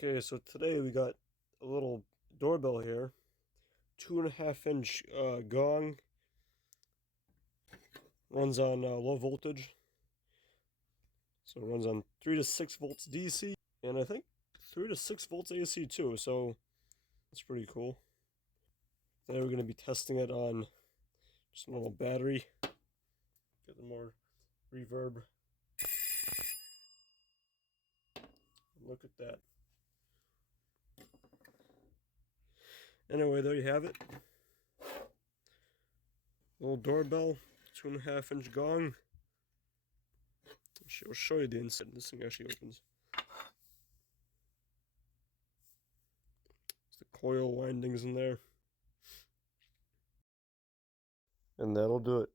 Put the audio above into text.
Okay, so today we got a little doorbell here, 2.5 inch gong, runs on low voltage, so it runs on 3 to 6 volts DC, and I think 3 to 6 volts AC too, so that's pretty cool. Today we're going to be testing it on just a normal battery, get the more reverb. Look at that. Anyway, there you have it. Little doorbell, 2.5 inch gong. I'll show you the inside. This thing actually opens. There's the coil windings in there. And that'll do it.